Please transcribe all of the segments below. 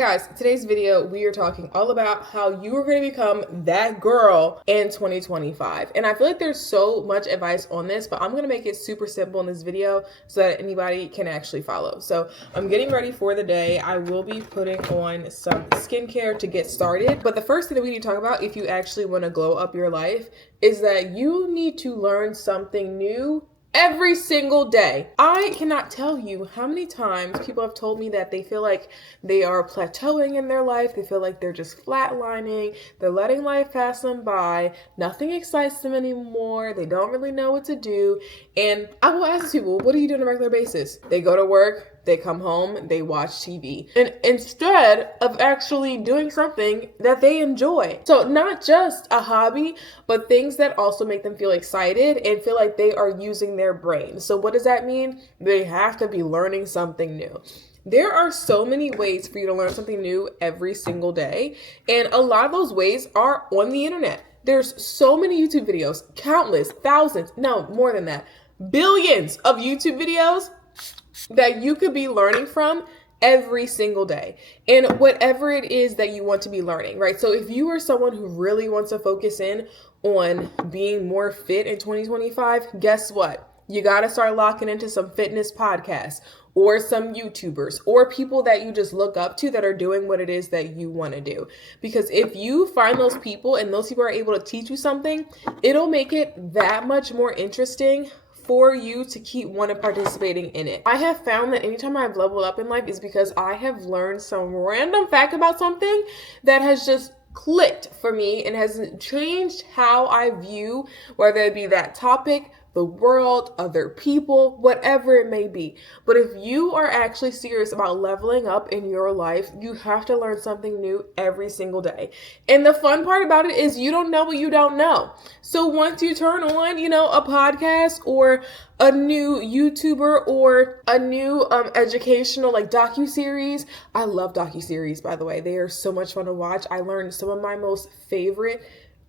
Guys, today's video, we are talking all about how you are going to become that girl in 2025. And I feel like there's so much advice on this, but I'm going to make it super simple in this video so that anybody can actually follow. So I'm getting ready for the day. I will be putting on some skincare to get started. But the first thing that we need to talk about if you actually want to glow up your life is that you need to learn something new every single day. I cannot tell you how many times people have told me that they feel like they are plateauing in their life. They feel like they're just flatlining. They're letting life pass them by. Nothing excites them anymore. They don't really know what to do. And I will ask people, what do you do on a regular basis? They go to work, they come home, they watch TV. And instead of actually doing something that they enjoy. So not just a hobby, but things that also make them feel excited and feel like they are using their brain. So what does that mean? They have to be learning something new. There are so many ways for you to learn something new every single day. And a lot of those ways are on the internet. There's so many YouTube videos, countless, thousands, no, more than that, billions of YouTube videos that you could be learning from every single day and whatever it is that you want to be learning, right? So if you are someone who really wants to focus in on being more fit in 2025, guess what? You got to start locking into some fitness podcasts or some YouTubers or people that you just look up to that are doing what it is that you want to do. Because if you find those people and those people are able to teach you something, it'll make it that much more interesting for you to keep wanting participating in it. I have found that anytime I've leveled up in life is because I have learned some random fact about something that has just clicked for me and has changed how I view, whether it be that topic, the world, other people, whatever it may be. But if you are actually serious about leveling up in your life, you have to learn something new every single day. And the fun part about it is you don't know what you don't know. So once you turn on, a podcast or a new YouTuber or a new educational docuseries. I love docuseries, by the way. They are so much fun to watch. I learned some of my most favorite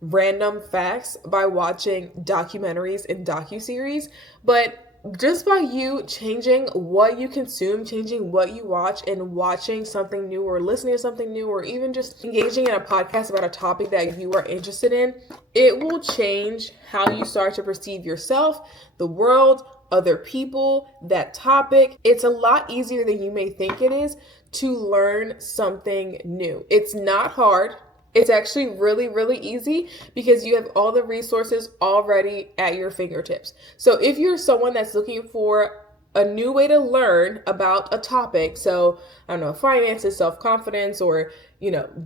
random facts by watching documentaries and docuseries. But just by you changing what you consume, changing what you watch, and watching something new or listening to something new, or even just engaging in a podcast about a topic that you are interested in, it will change how you start to perceive yourself, the world, other people, that topic. It's a lot easier than you may think it is to learn something new. It's not hard. It's actually really, really easy because you have all the resources already at your fingertips. So if you're someone that's looking for a new way to learn about a topic, so I don't know, finances, self-confidence, or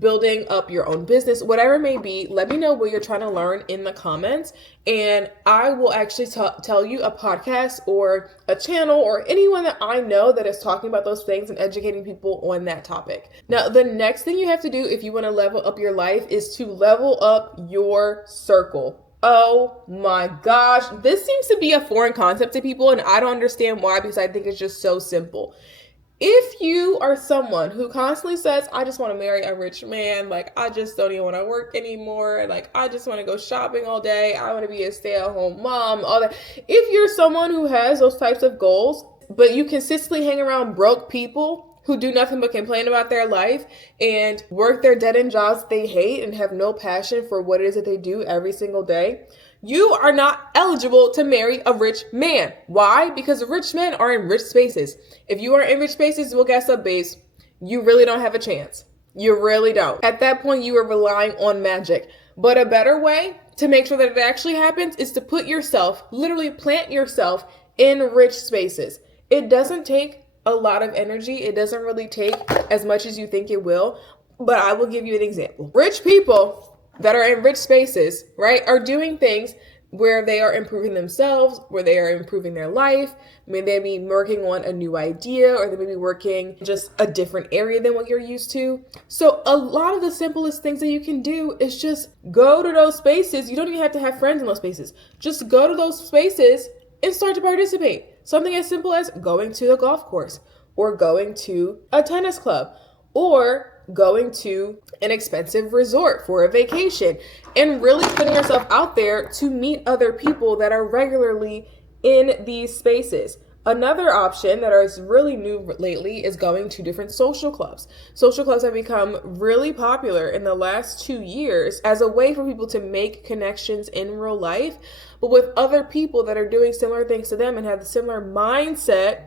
building up your own business, whatever it may be, let me know what you're trying to learn in the comments, and I will actually tell you a podcast or a channel or anyone that I know that is talking about those things and educating people on that topic. Now, the next thing you have to do if you want to level up your life is to level up your circle. Oh my gosh, this seems to be a foreign concept to people, and I don't understand why, because I think it's just so simple. If you are someone who constantly says, I just want to marry a rich man, I just don't even want to work anymore, I just want to go shopping all day, I want to be a stay-at-home mom, all that. If you're someone who has those types of goals, but you consistently hang around broke people who do nothing but complain about their life and work their dead-end jobs they hate and have no passion for what it is that they do every single day, you are not eligible to marry a rich man. Why? Because rich men are in rich spaces. If you are in rich spaces, well, guess what, babes? You really don't have a chance. You really don't. At that point, you are relying on magic. But a better way to make sure that it actually happens is to put yourself, literally plant yourself in rich spaces. It doesn't take a lot of energy. It doesn't really take as much as you think it will, but I will give you an example. Rich people that are in rich spaces, right, are doing things where they are improving themselves, where they are improving their life. Maybe they be working on a new idea, or they may be working just a different area than what you're used to. So a lot of the simplest things that you can do is just go to those spaces. You don't even have to have friends in those spaces. Just go to those spaces and start to participate. Something as simple as going to a golf course, or going to a tennis club, or going to an expensive resort for a vacation, and really putting yourself out there to meet other people that are regularly in these spaces. Another option that is really new lately is going to different social clubs. Social clubs have become really popular in the last 2 years as a way for people to make connections in real life, but with other people that are doing similar things to them and have the similar mindset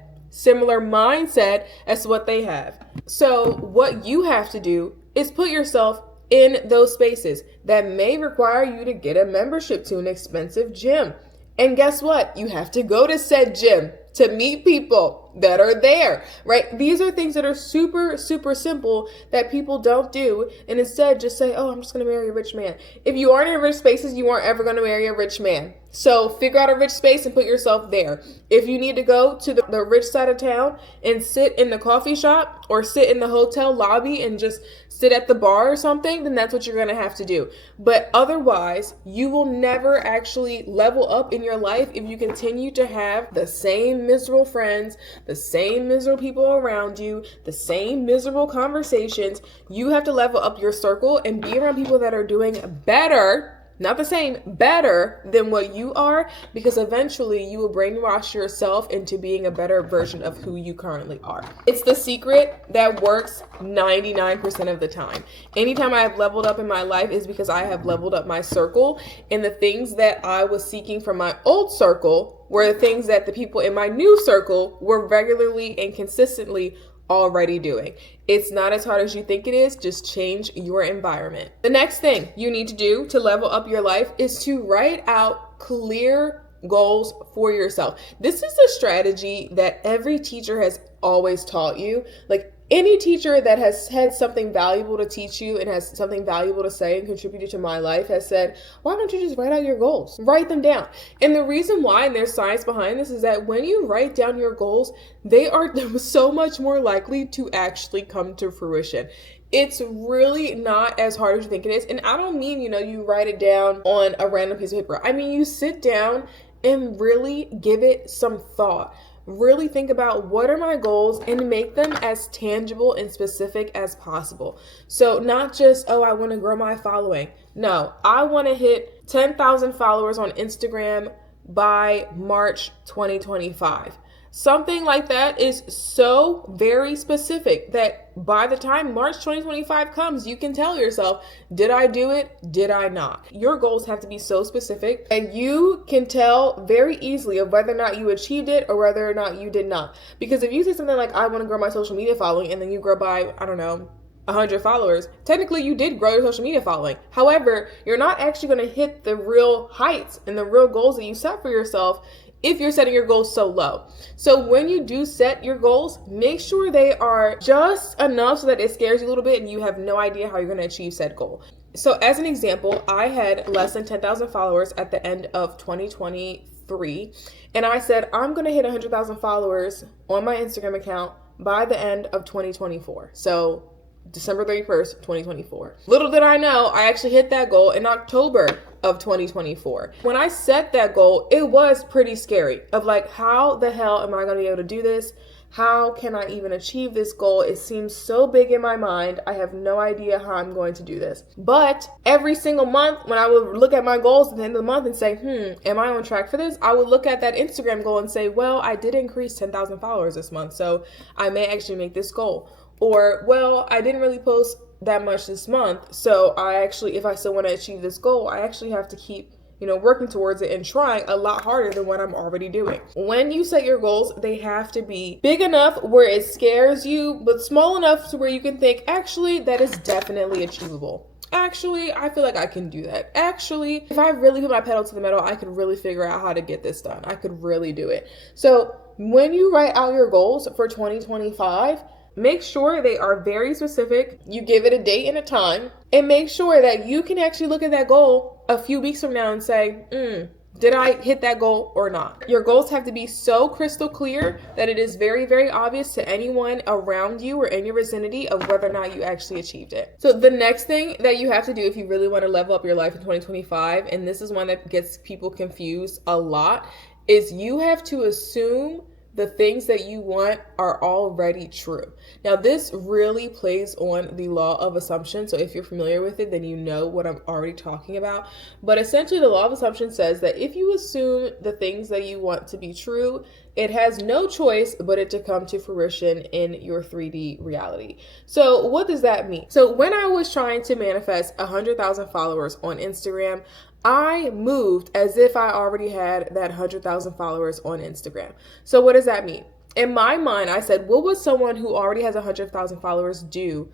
as what they have. So what you have to do is put yourself in those spaces that may require you to get a membership to an expensive gym. And guess what? You have to go to said gym to meet people that are there, right? These are things that are super, super simple that people don't do. And instead just say, oh, I'm just going to marry a rich man. If you aren't in rich spaces, you aren't ever going to marry a rich man. So figure out a rich space and put yourself there. If you need to go to the rich side of town and sit in the coffee shop or sit in the hotel lobby and just sit at the bar or something, then that's what you're going to have to do. But otherwise, you will never actually level up in your life if you continue to have the same miserable friends, the same miserable people around you, the same miserable conversations. You have to level up your circle and be around people that are doing better, not the same, better than what you are, because eventually you will brainwash yourself into being a better version of who you currently are. It's the secret that works 99% of the time. Anytime I have leveled up in my life is because I have leveled up my circle, and the things that I was seeking from my old circle were the things that the people in my new circle were regularly and consistently already doing. It's not as hard as you think it is. Just change your environment. The next thing you need to do to level up your life is to write out clear goals for yourself. This is a strategy that every teacher has always taught you. Like any teacher that has had something valuable to teach you and has something valuable to say and contributed to my life has said, why don't you just write out your goals? Write them down. And the reason why, and there's science behind this, is that when you write down your goals, they are so much more likely to actually come to fruition. It's really not as hard as you think it is. And I don't mean, you write it down on a random piece of paper. I mean, you sit down and really give it some thought. Really think about what are my goals and make them as tangible and specific as possible. So not just, oh, I want to grow my following. No, I want to hit 10,000 followers on Instagram by March 2025. Something like that is so very specific that by the time March 2025 comes, you can tell yourself, did I do it? Did I not? Your goals have to be so specific and you can tell very easily of whether or not you achieved it or whether or not you did not. Because if you say something like, I want to grow my social media following, and then you grow by, 100 followers, technically you did grow your social media following. However, you're not actually going to hit the real heights and the real goals that you set for yourself if you're setting your goals so low. So when you do set your goals, make sure they are just enough so that it scares you a little bit and you have no idea how you're going to achieve said goal. So as an example, I had less than 10,000 followers at the end of 2023. And I said, I'm going to hit 100,000 followers on my Instagram account by the end of 2024. So December 31st, 2024. Little did I know, I actually hit that goal in October of 2024. When I set that goal, it was pretty scary of like, how the hell am I going to be able to do this? How can I even achieve this goal? It seems so big in my mind. I have no idea how I'm going to do this. But every single month when I would look at my goals at the end of the month and say, am I on track for this? I would look at that Instagram goal and say, well, I did increase 10,000 followers this month, so I may actually make this goal. Or, well, I didn't really post that much this month, so if I still want to achieve this goal, I actually have to keep, working towards it and trying a lot harder than what I'm already doing. When you set your goals, they have to be big enough where it scares you, but small enough to where you can think, actually, that is definitely achievable. Actually, I feel like I can do that. Actually, if I really put my pedal to the metal, I could really figure out how to get this done. I could really do it. So when you write out your goals for 2025, make sure they are very specific. You give it a date and a time, and make sure that you can actually look at that goal a few weeks from now and say, did I hit that goal or not? Your goals have to be so crystal clear that it is very, very obvious to anyone around you or in your vicinity of whether or not you actually achieved it. So the next thing that you have to do if you really want to level up your life in 2025, and this is one that gets people confused a lot, is you have to assume the things that you want are already true. Now, this really plays on the law of assumption. So if you're familiar with it, then you know what I'm already talking about. But essentially, the law of assumption says that if you assume the things that you want to be true, it has no choice but it to come to fruition in your 3D reality. So what does that mean? So when I was trying to manifest 100,000 followers on Instagram, I moved as if I already had that 100,000 followers on Instagram. So what does that mean? In my mind, I said, what would someone who already has 100,000 followers do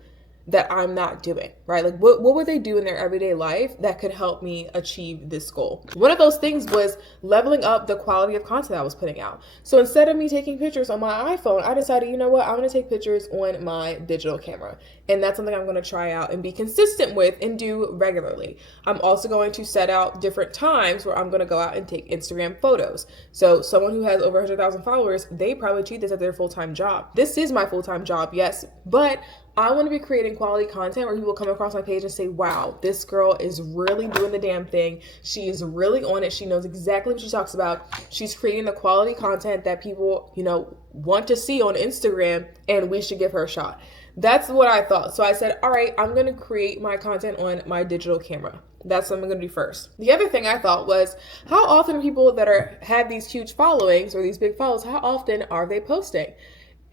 that I'm not doing, right? Like what would they do in their everyday life that could help me achieve this goal? One of those things was leveling up the quality of content I was putting out. So instead of me taking pictures on my iPhone, I decided, you know what, I'm going to take pictures on my digital camera. And that's something I'm going to try out and be consistent with and do regularly. I'm also going to set out different times where I'm going to go out and take Instagram photos. So someone who has over 100,000 followers, they probably treat this as their full-time job. This is my full-time job, yes, but I want to be creating quality content where people come across my page and say, wow, this girl is really doing the damn thing. She is really on it. She knows exactly what she talks about. She's creating the quality content that people, want to see on Instagram, and we should give her a shot. That's what I thought. So I said, all right, I'm going to create my content on my digital camera. That's what I'm going to do first. The other thing I thought was, how often people that have these huge followings or these big follows, how often are they posting?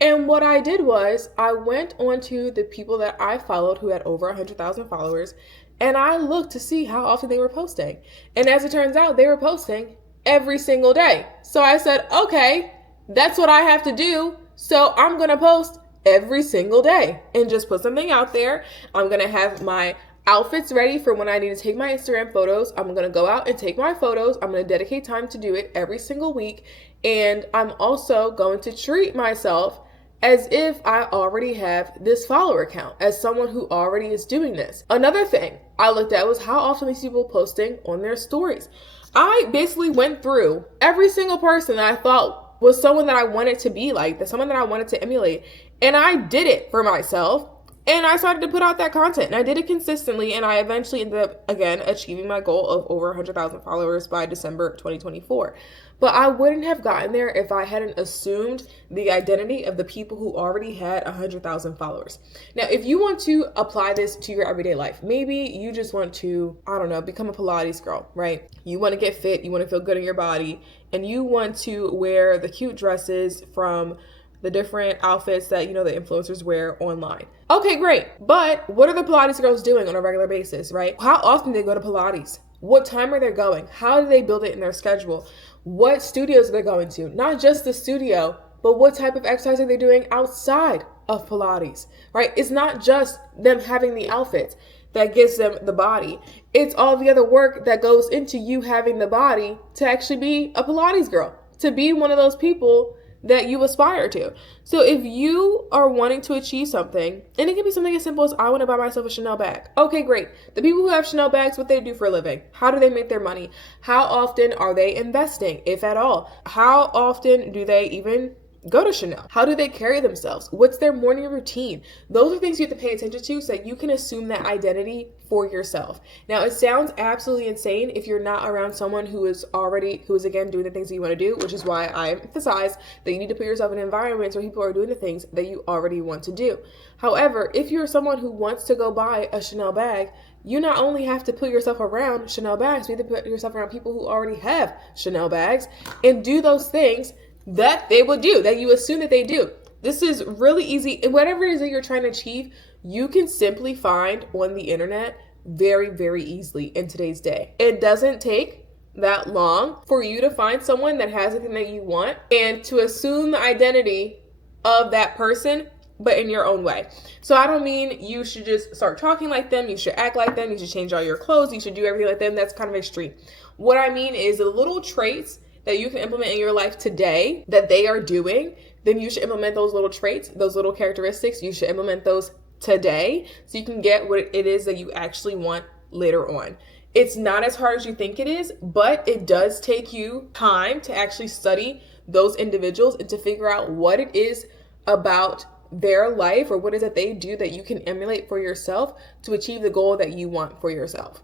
And what I did was I went onto the people that I followed who had over 100,000 followers, and I looked to see how often they were posting. And as it turns out, they were posting every single day. So I said, okay, that's what I have to do. So I'm going to post every single day and just put something out there. I'm going to have my outfits ready for when I need to take my Instagram photos. I'm going to go out and take my photos. I'm going to dedicate time to do it every single week. And I'm also going to treat myself as if I already have this follower count, as someone who already is doing this. Another thing I looked at was how often these people posting on their stories. I basically went through every single person that I thought was someone that I wanted to be like, someone that I wanted to emulate, and I did it for myself. And I started to put out that content, and I did it consistently, and I eventually ended up, again, achieving my goal of over 100,000 followers by December 2024. But I wouldn't have gotten there if I hadn't assumed the identity of the people who already had 100,000 followers. Now, if you want to apply this to your everyday life, maybe you just want to, become a Pilates girl, right? You want to get fit, you want to feel good in your body, and you want to wear the cute dresses from the different outfits that, the influencers wear online. Okay, great. But what are the Pilates girls doing on a regular basis, right? How often do they go to Pilates? What time are they going? How do they build it in their schedule? What studios are they going to? Not just the studio, but what type of exercise are they doing outside of Pilates, right? It's not just them having the outfits that gives them the body. It's all the other work that goes into you having the body to actually be a Pilates girl, to be one of those people that you aspire to. So if you are wanting to achieve something, and it can be something as simple as I want to buy myself a Chanel bag. Okay, great. The people who have Chanel bags, what they do for a living? How do they make their money? How often are they investing, if at all? How often do they even go to Chanel? How do they carry themselves? What's their morning routine? Those are things you have to pay attention to so that you can assume that identity for yourself. Now, it sounds absolutely insane if you're not around someone who is again doing the things that you want to do, which is why I emphasize that you need to put yourself in environments where people are doing the things that you already want to do. However, if you're someone who wants to go buy a Chanel bag, you not only have to put yourself around Chanel bags, you have to put yourself around people who already have Chanel bags and do those things that they would do, that you assume that they do. This is really easy. And whatever it is that you're trying to achieve, you can simply find on the internet very, very easily in today's day. It doesn't take that long for you to find someone that has something that you want and to assume the identity of that person, but in your own way. So I don't mean you should just start talking like them, you should act like them, you should change all your clothes, you should do everything like them. That's kind of extreme. What I mean is the little traits that you can implement in your life today that they are doing, then you should implement those little traits, those little characteristics. You should implement those today so you can get what it is that you actually want later on. It's not as hard as you think it is, but it does take you time to actually study those individuals and to figure out what it is about their life or what is it they do that you can emulate for yourself to achieve the goal that you want for yourself.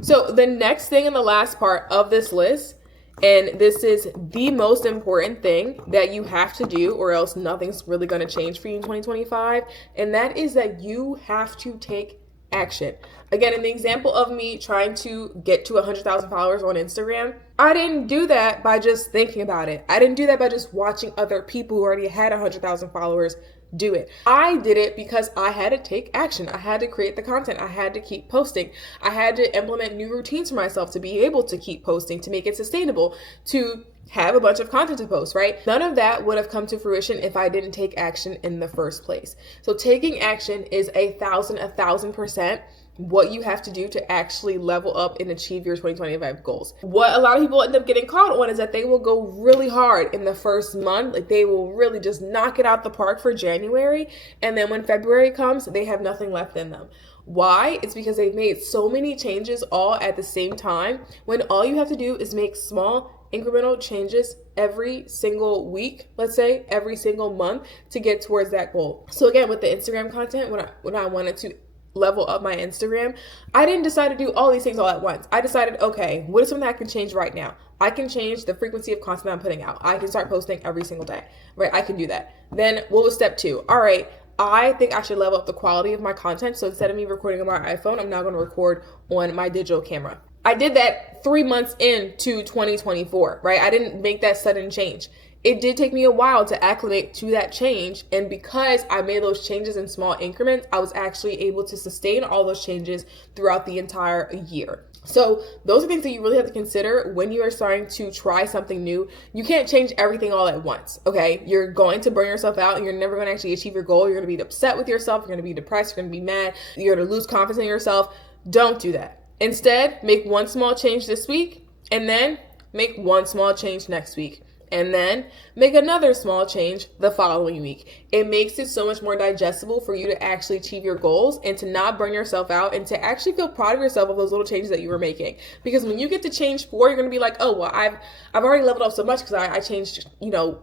So the next thing in the last part of this list, and this is the most important thing that you have to do or else nothing's really going to change for you in 2025. And that is that you have to take action. Again, in the example of me trying to get to 100,000 followers on Instagram, I didn't do that by just thinking about it. I didn't do that by just watching other people who already had 100,000 followers do it. I did it because I had to take action. I had to create the content. I had to keep posting. I had to implement new routines for myself to be able to keep posting, to make it sustainable, to have a bunch of content to post, right? None of that would have come to fruition if I didn't take action in the first place. So taking action is 1,000% what you have to do to actually level up and achieve your 2025 goals. What a lot of people end up getting caught on is that they will go really hard in the first month. Like they will really just knock it out the park for January. And then when February comes, they have nothing left in them. Why? It's because they've made so many changes all at the same time, when all you have to do is make small incremental changes every single week, let's say every single month, to get towards that goal. So again, with the Instagram content, when I wanted to level up my Instagram, I didn't decide to do all these things all at once. I decided, okay, what is something I can change right now? I can change the frequency of content I'm putting out. I can start posting every single day, right? I can do that. Then what was step 2? All right, I think I should level up the quality of my content. So instead of me recording on my iPhone, I'm now going to record on my digital camera. I did that 3 months into 2024, right? I didn't make that sudden change. It did take me a while to acclimate to that change. And because I made those changes in small increments, I was actually able to sustain all those changes throughout the entire year. So those are things that you really have to consider when you are starting to try something new. You can't change everything all at once, okay? You're going to burn yourself out and you're never going to actually achieve your goal. You're going to be upset with yourself. You're going to be depressed. You're going to be mad. You're going to lose confidence in yourself. Don't do that. Instead, make one small change this week and then make one small change next week. And then make another small change the following week. It makes it so much more digestible for you to actually achieve your goals and to not burn yourself out and to actually feel proud of yourself of those little changes that you were making. Because when you get to change 4, you're going to be like, oh, well, I've already leveled up so much because I changed,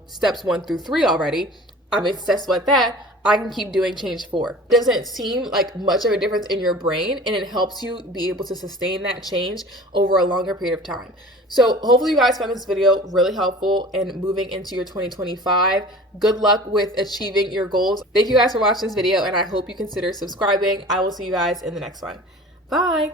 steps 1 through 3 already. I'm successful at that. I can keep doing change 4. It doesn't seem like much of a difference in your brain, and it helps you be able to sustain that change over a longer period of time. So hopefully you guys found this video really helpful in moving into your 2025. Good luck with achieving your goals. Thank you guys for watching this video, and I hope you consider subscribing. I will see you guys in the next one. Bye.